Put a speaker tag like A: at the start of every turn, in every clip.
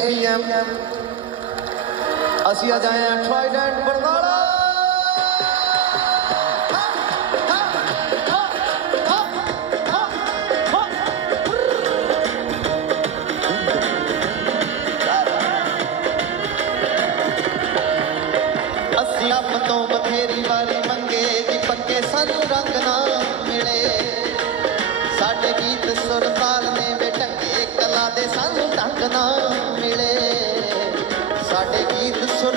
A: ਬੈਠੇ ਹੀ ਆ ਅਸੀਂ ਅੱਜ ਆਏ ਆ ਟ੍ਰਾਈਡੈਂਟ ਬਰਨਾਲਾ।
B: ਸਾਨੂੰ ਨਾ ਮਿਲੇ। ਸਾਡੇ ਗੀਤ ਸੁਰ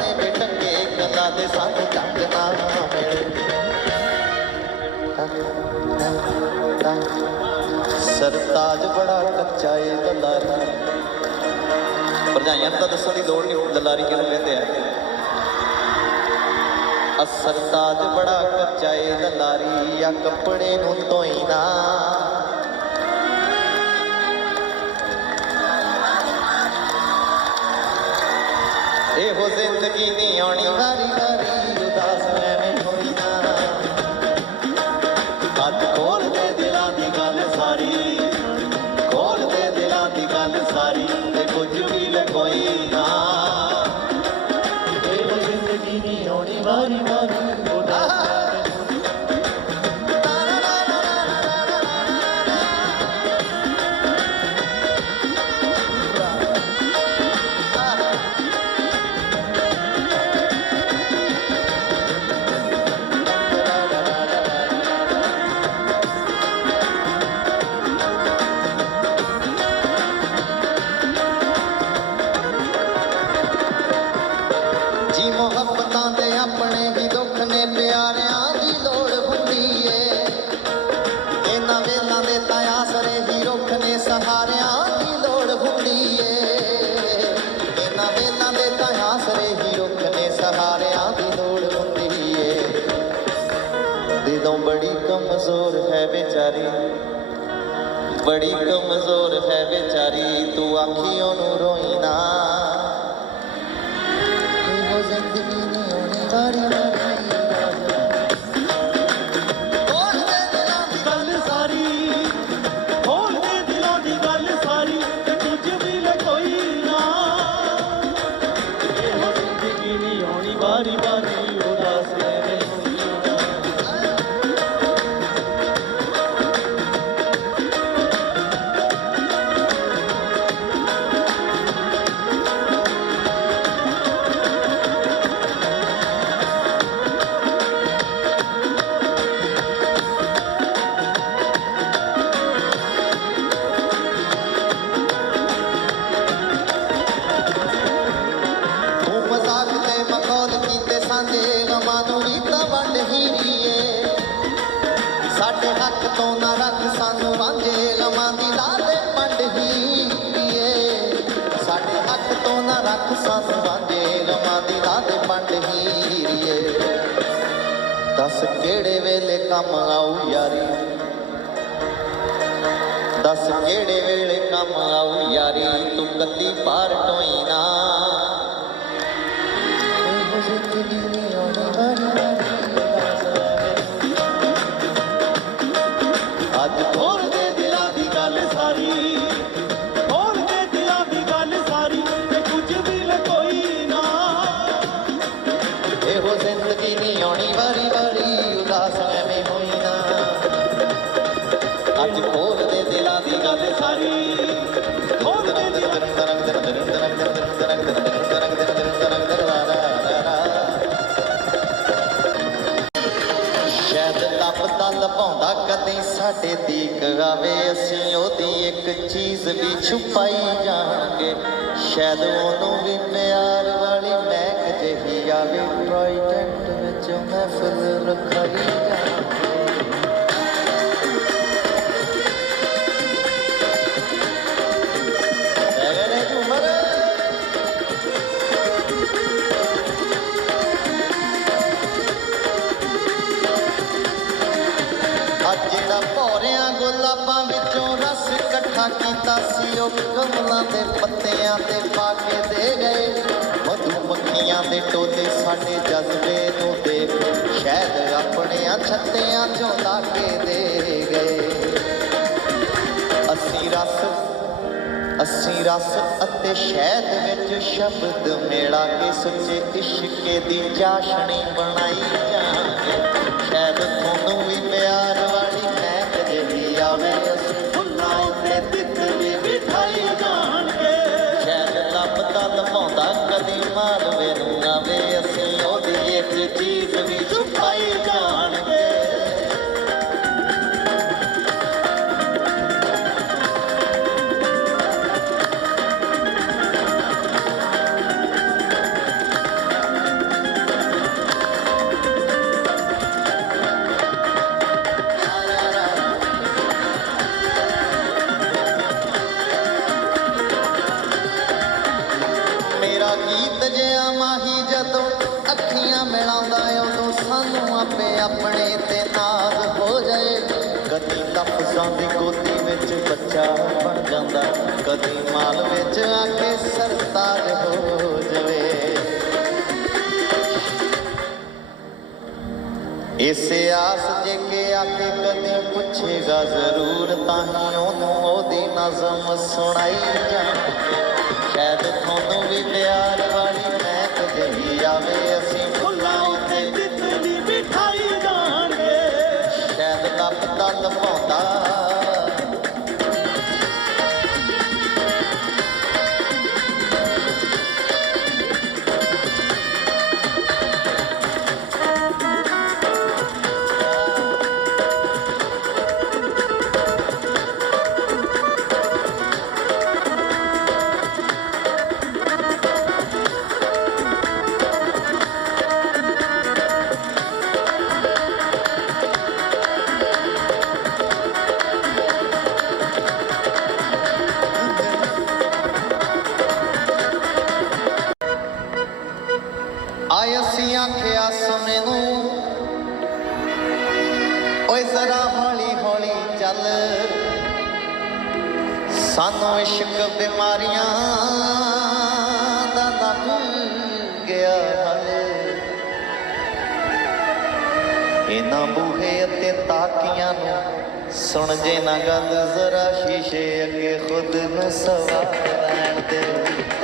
B: ਨੇ ਬੇਟੰਗੇ ਕਲਾ ਦੇ ਸਾਨੂੰ ਢੰਗ ਨਾ ਮਿਲੇ। ਸਰਤਾਜ ਬੜਾ ਕੱਚਾ ਏ ਦਲਾਰੀ। ਭਰਜਾਈਆਂ ਤਾਂ ਦੱਸਣ ਦੀ ਲੋੜ ਨਹੀਂ, ਦਲਾਰੀ ਕਿਹਨੂੰ ਕਹਿੰਦੇ ਆ? ਅਸਰਤਾਜ ਬੜਾ ਕੱਚਾ ਏ ਦਲਾਰੀ, ਆ ਕੱਪੜੇ ਨੂੰ ਧੋਈ ਨਾ। ਇਹੋ ਇਹੋ ਜ਼ਿੰਦਗੀ ਨਹੀਂ ਕਿਹੜੇ ਵੇਲੇ ਕੰਮ ਆਊ ਯਾਰੀ। ਦੱਸ ਕਿਹੜੇ ਵੇਲੇ ਕੰਮ ਆਊ ਯਾਰੀ, ਤੂੰ ਕੱਲੀ ਪਾਰ ਟੋਈ ਨਾ।
C: ਵੀ
B: ਛੁਪਾਈ ਜਾਣਗੇ। ਸ਼ਾਇਦ ਉਹਨੂੰ ਵੀ ਪਿਆਰ ਵਾਲੀ ਮਹਿਕ ਜਿਹੀ ਆਵੇ। ਟ੍ਰਾਈਡੈਂਟ ਵਿੱਚ ਮਹਿਫਲ ਰੱਖ ਕੀਤਾ ਸੀ ਉਹ ਕਮਲਾਂ ਦੇ ਪੱਤਿਆਂ ਤੇ ਪਾ ਕੇ ਦੇ ਗਏ। ਮਧੂ ਮੱਖੀਆਂ ਦੇ ਟੋਲੇ ਸਾਡੇ ਜਜ਼ਬੇ ਨੂੰ ਦੇਖ ਸ਼ਾਇਦ ਆਪਣਿਆਂ ਛੱਤਿਆਂ ਚੋਂ ਲਾ ਕੇ ਦੇ ਗਏ। ਅਸੀਂ ਰਸ ਅਸੀਂ ਰਸ ਅਤੇ ਸ਼ਹਿਦ ਵਿੱਚ ਸ਼ਬਦ ਮੇਲਾ ਕੇ ਸੱਚੇ ਇਸ਼ਕੇ ਦੀ ਚਾਸ਼ਣੀ ਬਣਾਈ ਮੇਰਾ ਗੀਤ ਜਿਹਾ ਮਾਹੀ ਜਦੋਂ ਅੱਖੀਆਂ ਮਿਲਾਉਂਦਾ ਉਦੋਂ ਸਾਨੂੰ ਆਪੇ ਆਪਣੇ ਤੇ ਨਾਜ਼ ਹੋ ਜਾਏ। ਕਦੀ ਲਫ਼ਜ਼ਾਂ ਦੀ ਗੋਦੀ ਵਿੱਚ ਬੱਚਾ ਬਣ ਜਾਂਦਾ, ਕਦੀ ਮਾਲ ਵਿੱਚ ਆ ਕੇ ਸਰਤਾਜ ਹੋ ਜਾਵੇ। ਇਸੇ ਆਸ ਜੇ ਕੇ ਆ ਕੇ ਕਦੇ ਪੁੱਛੇਗਾ ਜ਼ਰੂਰ, ਤਾਂ ਹੀ ਉਹਨੂੰ ਉਹਦੀ ਨਜ਼ਮ ਸੁਣਾਈ ਜਾਵਾਂਗੇ ਸ਼ਾਇਦ ਤੁਹਾਨੂੰ ਵੀ ਪਿਆਰ ਵਾਲੀ ਮਹਿਕ ਜਿਹੀ ਆਵੇ, ਅਸੀਂ
C: ਫੁੱਲਾਂ ਉੱਤੇ ਤਿਤਲੀ ਬਿਠਾਈ ਜਾਣਗੇ।
B: ਸ਼ਾਇਦ ਲੱਭਦਾ ਲਪਾਉਂਦਾ ਸੁਣ ਜੇ ਨਾ ਗੱਲ ਜ਼ਰਾ ਸ਼ੀਸ਼ੇ ਅੱਗੇ ਖੁਦ ਨੂੰ ਸਵਾਰ ਲੈਣ ਦੇ।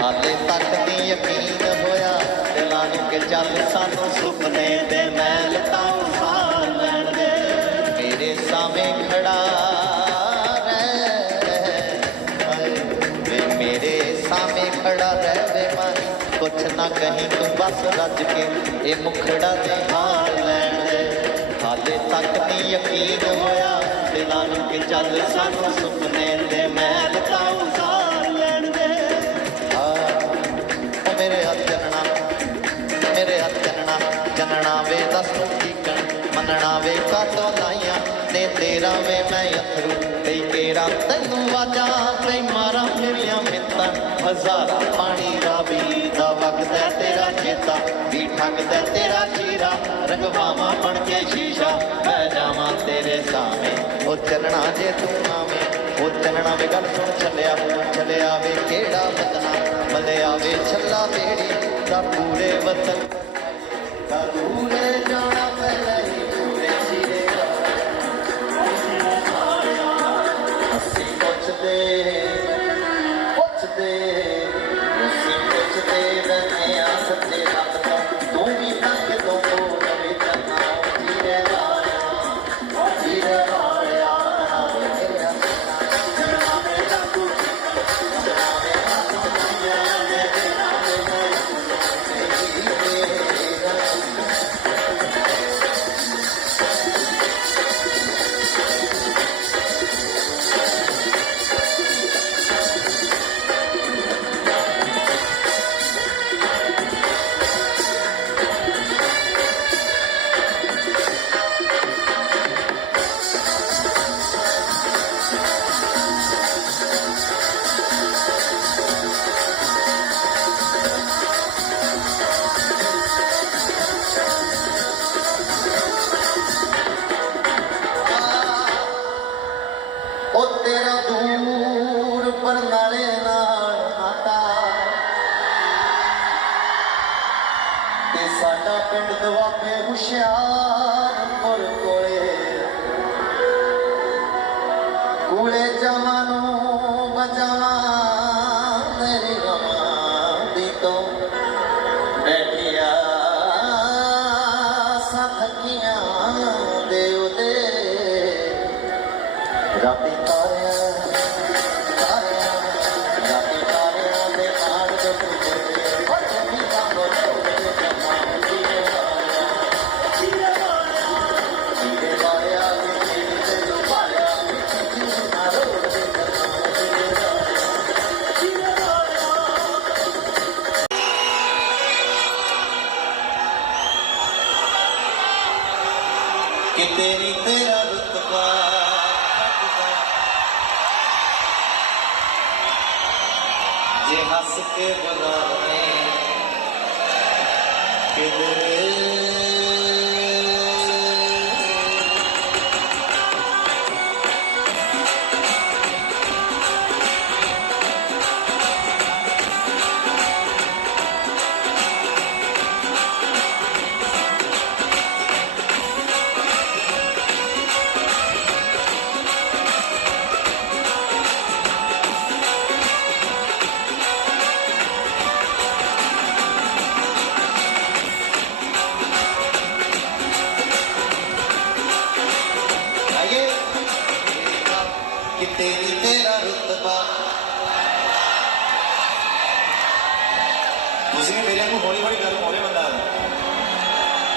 B: ਹਾਲੇ ਤੱਕ ਦੀ ਯਕੀਨ ਹੋਇਆ, ਦਿਲਾਂ ਨੂੰ ਕਿ ਚੱਲ ਸਾਨੂੰ ਸੁਪਨੇ ਦੇ ਮਹਿਲ ਤਾਂ ਉਸਾਰ ਲੈਣ ਦੇ। ਮੇਰੇ ਸਾਹਮਣੇ ਖੜਾ ਰਹਿ। ਮੇਰੇ ਸਾਹਮਣੇ ਖੜਾ ਰਹਿ ਵੇ ਮਾਹੀ, ਕੁਛ ਨਾ ਕਹੀਂ ਤੂੰ ਬਸ ਰੱਜ ਕੇ ਇਹ ਮੁਖੜਾ ਤੇ ਹਾਰ ਲੈਣ ਦੇ। ਹਾਲੇ ਤੱਕ ਨਹੀਂ ਯਕੀਨ ਹੋਇਆ ਦਿਲਾਂ ਨੂੰ ਚੱਲ ਸਾਨੂੰ ਸੁਪਨੇ ਤੇ ਮਹਿਲ ਤਾਂ
C: ਉਸਾਰ ਲੈਣ ਦੇ
B: ਆ ਮੇਰੇ ਹੱਥ ਜਨਣਾ ਮੇਰੇ ਹੱਥ ਜਨਣਾ ਜਨਣਾ ਵੇ ਦੱਸ ਤੂੰ ਕੀ ਕਰ ਮੰਨਣਾ ਵੇ ਕਾਤੋਂ ਲਾਈਆਂ ਨੇ ਤੇਰਾ ਵੇ ਮੈਂ ਅਥਰੂ ਤੇ ਕੇਰਾ ਤੈਨੂੰ ਵਾਜਾਂ ਤੇ ਮਾਰਾਂ ਮੇਰੀਆਂ ਮਿੰਤਾਂ। ਹਜ਼ਾਰਾਂ ਪਾਣੀ ਦਾ ਵੀ ਦਾ ਵਗਦਾ ਤੇਰਾ ਚੇਤਾ, ਵੀ ਠੱਗਦਾ ਤੇਰਾ ਚੀਰਾ। ਰੰਗਵਾਵਾਂ ਬਣ ਕੇ ਸ਼ੀਸ਼ਾ, ਮੈਂ ਜਾਵਾਂ ਤੇਰੇ ਸਾਹਮਣੇ। ਉਹ ਚੱਲਣਾ ਜੇ ਤੂੰ ਆਵੇਂ, ਉਹ ਚੱਲਣਾ ਵੇ ਗੱਲ ਸੁਣ ਚੱਲਿਆ ਚੱਲਿਆ ਵੇ ਕਿਹੜਾ ਵਤਨਾ ਮਲਿਆ ਵੇ ਛੱਲਾ ਬੇੜੀ ਦਾ ਪੂਰੇ ਵਤਨ। ਦਾ ਦੂਰੇ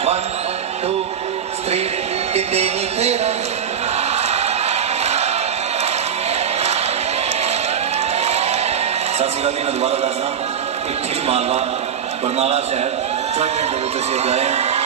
B: 1 2 3 ਕਿਤੇ ਨਹੀਂ ਤੇਰਾ
D: ਸਤਿ ਸ਼੍ਰੀ ਅਕਾਲ ਜੀ, ਮੈਂ ਦੁਬਾਰਾ ਦੱਸਦਾ, ਇੱਥੇ ਮਾਲਵਾ, ਬਰਨਾਲਾ ਸ਼ਹਿਰ, ਚੌਂਕ ਦੇ ਵਿੱਚ ਅਸੀਂ ਅੱਜ ਆਏ ਹਾਂ।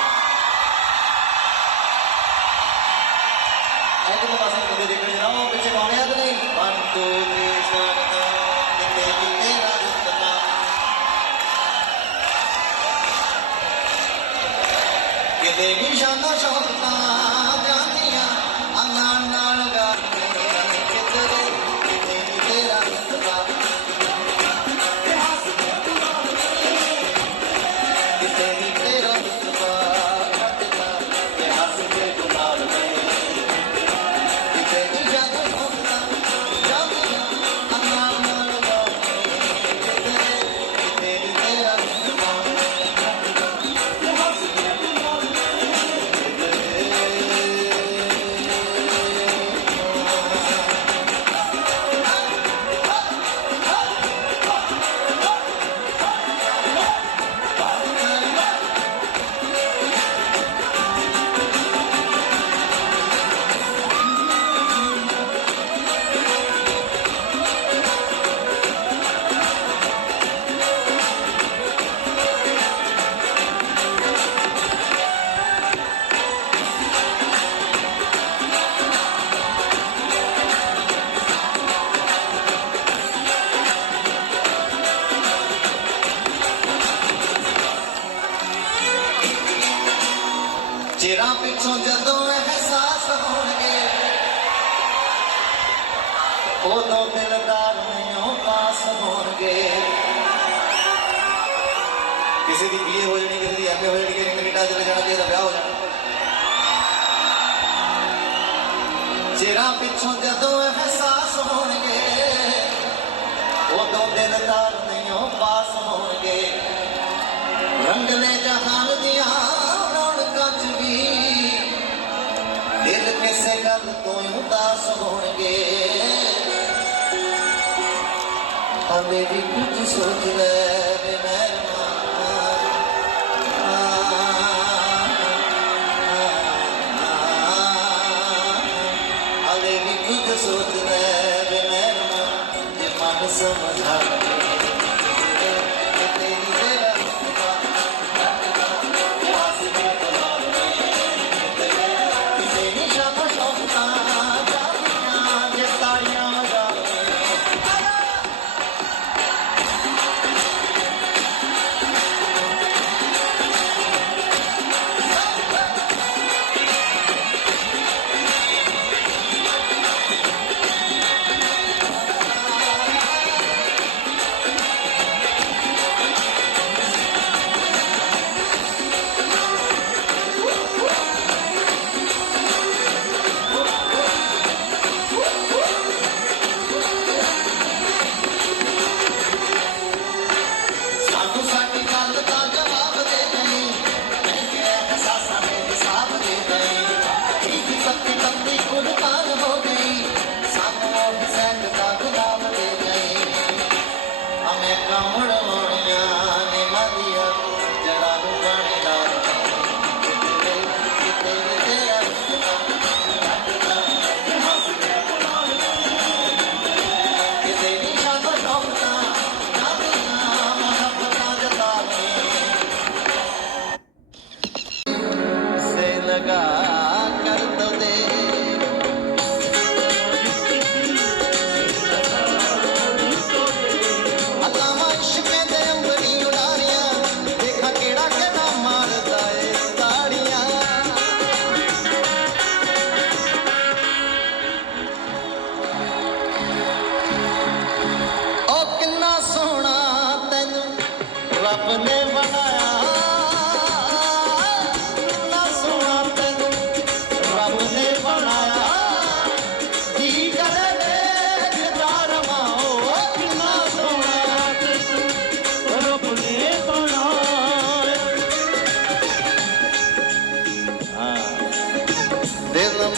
B: ਚਿਰਾਂ ਪਿੱਛੋਂ ਜਦੋਂ ਅਹਿਸਾਸ ਹੋਣਗੇ, ਉਦੋਂ ਦਿਲਦਾਰ ਨਹੀਂ ਪਾਸ ਹੋਣਗੇ।
D: ਕਿਸੇ ਦੀ ਬੀਏ ਹੋ ਜਾਣੀ, ਕਿਸੇ ਦੀ ਐਮਏ ਹੋ ਜਾਣੀ, ਕਿਸੇ ਨੇ ਕੈਨੇਡਾ ਚਲੇ ਜਾਣਾ, ਕਿਸੇ ਦਾ ਵਿਆਹ ਹੋ ਜਾਣਾ।
B: ਚਿਰਾਂ ਪਿੱਛੋਂ ਜਦੋਂ ਅਹਿਸਾਸ ਹੋਣਗੇ, ਉਦੋਂ ਦਿਲਦਾਰ ਨਹੀਂ ਪਾਸ ਹੋਣਗੇ। ਰੰਗਲੇ ਜਹਾਨ ਦਿਲ ਕਿਸੇ ਗੱਲ ਤੋਂ ਉਦਾਸ ਹੋਣਗੇ ਹਮੇ ਵੀ ਕੁਝ ਸੋਚ ਲੈ ਵੇ ਹਲੇ ਵੀ ਕੁਝ ਸੋਚ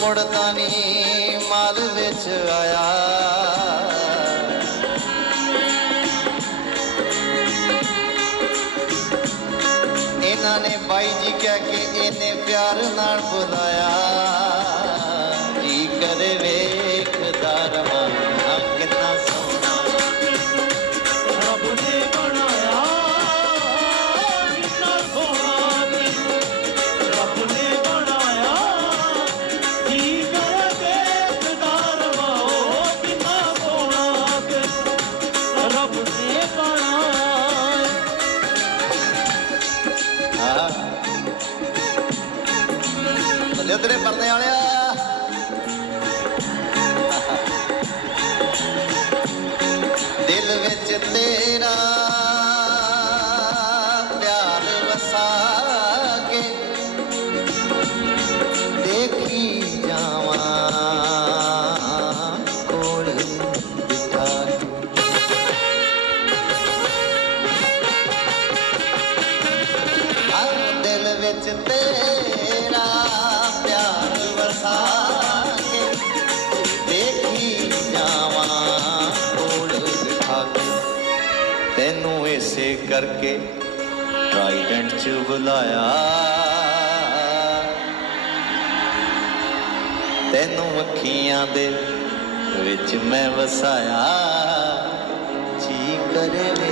B: ਮੁੜਦਾ ਨਹੀਂ ਮਾਲ ਵਿੱਚ ਆਇਆ। ਇਹਨਾਂ ਨੇ ਬਾਈ ਜੀ ਕਹਿ ਕੇ ਮੈਂ ਵਸਾਇਆ ਜੀ ਕਰੇ